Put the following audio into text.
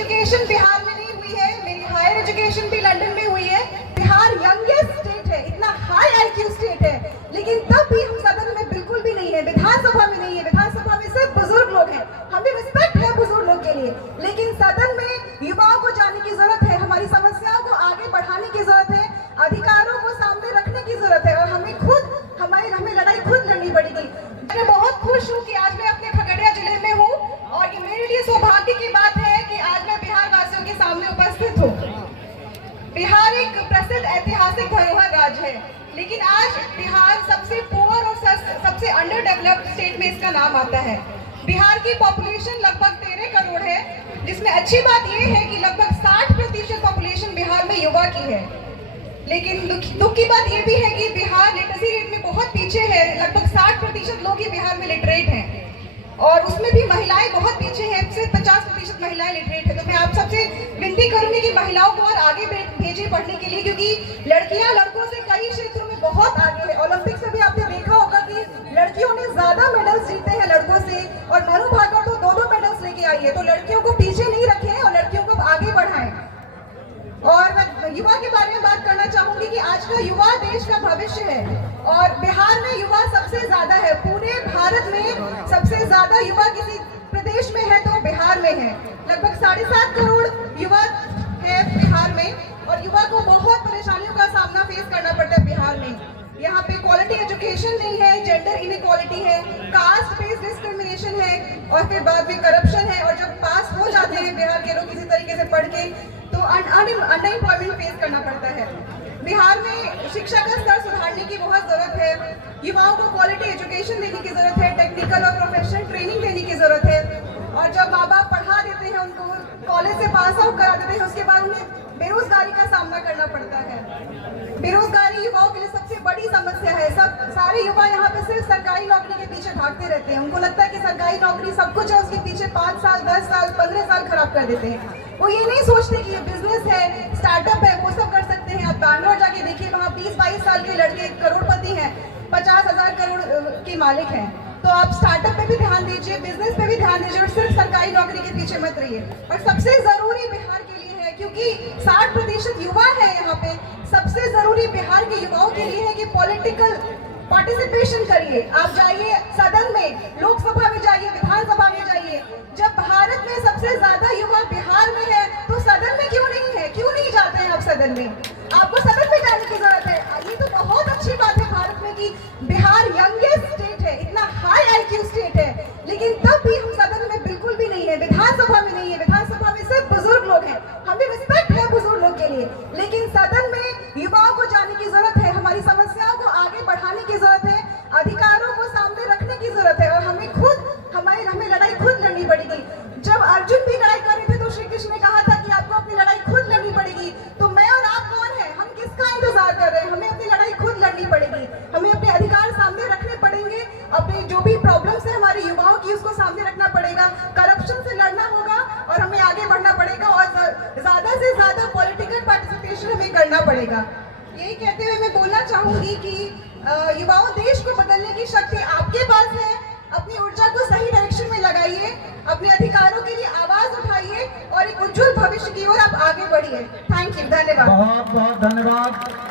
Education Bihar में नहीं हुई है, मेरी हायर एजुकेशन भी लंदन में हुई है। बिहार यंगेस्ट स्टेट है, इतना हाई आईक्यू स्टेट है, लेकिन तब भी हम सदन में बिल्कुल भी नहीं है, विधानसभा में नहीं है। विधानसभा में सिर्फ बुजुर्ग लोग हैं, हमें रिस्पेक्ट है बुजुर्ग लोग के लिए, लेकिन सदन में युवाओं को जाने की जरूरत है, हमारी समस्याओं को आगे बढ़ाने की जरूरत है, अधिकारों को सामने रखने की जरूरत है, और हमें लड़ाई खुद लड़नी पड़ेगी। मैं बहुत खुश हूँ कि आज मैं अपने खगड़िया जिले में हूँ, और ये मेरे लिए सौभाग्य की बात है कि आज मैं बिहार वासियों के सामने उपस्थित हूँ। बिहार एक प्रसिद्ध ऐतिहासिक धरोहर राज्य है, लेकिन आज बिहार सबसे पुअर और सबसे अंडर डेवलप्ड स्टेट में इसका नाम आता है। बिहार की पॉपुलेशन लगभग 13 करोड़ है, जिसमें अच्छी बात यह है कि लगभग 60% पॉपुलेशन बिहार में युवा की है। लेकिन दुख की बात यह भी है कि बिहार लिटरेसी रेट में बहुत पीछे है, लगभग 60% लोग ही बिहार में लिटरेट हैं, और उसमें भी महिलाएं बहुत पीछे हैं, सिर्फ 50% महिलाएं लिटरेट है। तो मैं आप सबसे विनती करूंगी कि महिलाओं को और आगे भेजें पढ़ने के लिए, क्योंकि लड़कियां लड़कों से कई क्षेत्रों में बहुत आगे है। ओलंपिक्स में भी आपने देखा होगा कि लड़कियों ने ज्यादा मेडल्स जीते हैं लड़कों से, और मनु भाकर तो 2 मेडल्स लेके आई है। तो लड़कियों को पीछे नहीं रखें और लड़कियों को आगे बढ़ाएं। और मैं युवा के बारे में बात करना चाहूंगी कि आज का युवा देश का भविष्य है, और बिहार में युवा सबसे ज्यादा है। पूरे भारत में सबसे ज्यादा युवा किसी प्रदेश में है तो बिहार में है, लगभग 7.5 करोड़ युवा है बिहार में, और युवा को बहुत परेशानियों का सामना फेस करना पड़ता है बिहार में। यहाँ पे क्वालिटी एजुकेशन नहीं है, जेंडर इनइक्वालिटी है, कास्ट बेस्ड डिस्क्रिमिनेशन है, और फिर बाद में करप्शन है, और जब पास हो जाते हैं बिहार के लोग किसी तरीके से पढ़ के, तो अनएम्प्लॉयमेंट फेस करना पड़ता है। बिहार में शिक्षा का स्तर सुधारने की बहुत जरूरत है, युवाओं को क्वालिटी एजुकेशन देने की जरूरत है, टेक्निकल और प्रोफेशनल ट्रेनिंग देने की जरूरत है, और जब माँ बाप पढ़ा देते हैं, उनको कॉलेज से पास आउट करा देते हैं, उसके बाद उन्हें बेरोजगारी का सामना करना पड़ता है। बेरोजगारी युवाओं के लिए सबसे बड़ी समस्या है। सारे युवा यहाँ पे सिर्फ सरकारी नौकरी के पीछे भागते रहते हैं, उनको लगता है कि सरकारी नौकरी सब कुछ है, उसके पीछे 5 साल 10 साल 15 साल खराब कर देते हैं। वो ये नहीं सोचते कि ये बिजनेस है, स्टार्टअप है, वो सब कर सकते हैं। आप बैंगलोर जाके देखिए, वहाँ 20-22 साल के लड़के करोड़पति हैं, 50,000 करोड़ के मालिक हैं। तो आप स्टार्टअप पे भी ध्यान दीजिए, बिजनेस पे भी ध्यान दीजिए, और सिर्फ सरकारी नौकरी के पीछे मत रहिए। और सबसे जरूरी बिहार के लिए है, क्योंकि 60% युवा है यहाँ पे, सबसे जरूरी बिहार के युवाओं के लिए है कि पॉलिटिकल पार्टिसिपेशन करिए। आप जाइए सदन में, लोकसभा में जाइए, विधानसभा में जाइए। जब भारत में सबसे ज्यादा युवा बिहार में है, तो सदन में क्यों नहीं है? क्यों नहीं जाते हैं आप सदन में? आपको सदन में जाने की जरूरत है। ये तो बहुत अच्छी बात है भारत में कि बिहार यंगेस्ट स्टेट है, इतना हाई आईक्यू स्टेट है, लेकिन तब भी हम सदन में बिल्कुल भी नहीं है, विधानसभा में नहीं है। विधानसभा में सिर्फ बुजुर्ग लोग हैं, हमें रिस्पेक्ट है बुजुर्ग लोग के लिए, लेकिन सदन में युवाओं को जाने की जरूरत है, हमारी समस्याओं को आगे बढ़ाने की जरूरत है, अधिकारों को सामने रखने की जरूरत है, और हमें लड़ाई खुद लड़नी पड़ेगी। जब अर्जुन भी लड़ाई कर रहे थे, तो श्री कृष्ण ने कहा था कि आपको अपनी लड़ाई खुद लड़नी पड़ेगी। तो मैं और आप कौन है? हम किसका इंतजार कर रहे हैं? हमें अपनी लड़ाई खुद लड़नी पड़ेगी, हमें अपने अधिकार सामने रखने पड़ेंगे, अपने जो भी प्रॉब्लम्स है हमारे युवाओं की, उसको सामने रखना पड़ेगा, करप्शन से लड़ना होगा, और हमें आगे बढ़ना पड़ेगा, और ज्यादा से ज्यादा पॉलिटिकल पार्टिसिपेशन हमें करना पड़ेगा। यही कहते हुए मैं बोलना चाहूंगी कि युवाओं, देश को बदलने की शक्ति आपके पास है। अपनी ऊर्जा को सही डायरेक्शन में लगाइए, अपने अधिकारों के लिए आवाज उठाइए, और एक उज्जवल भविष्य की ओर आप आगे बढ़िए। थैंक यू, धन्यवाद। बहुत बहुत धन्यवाद।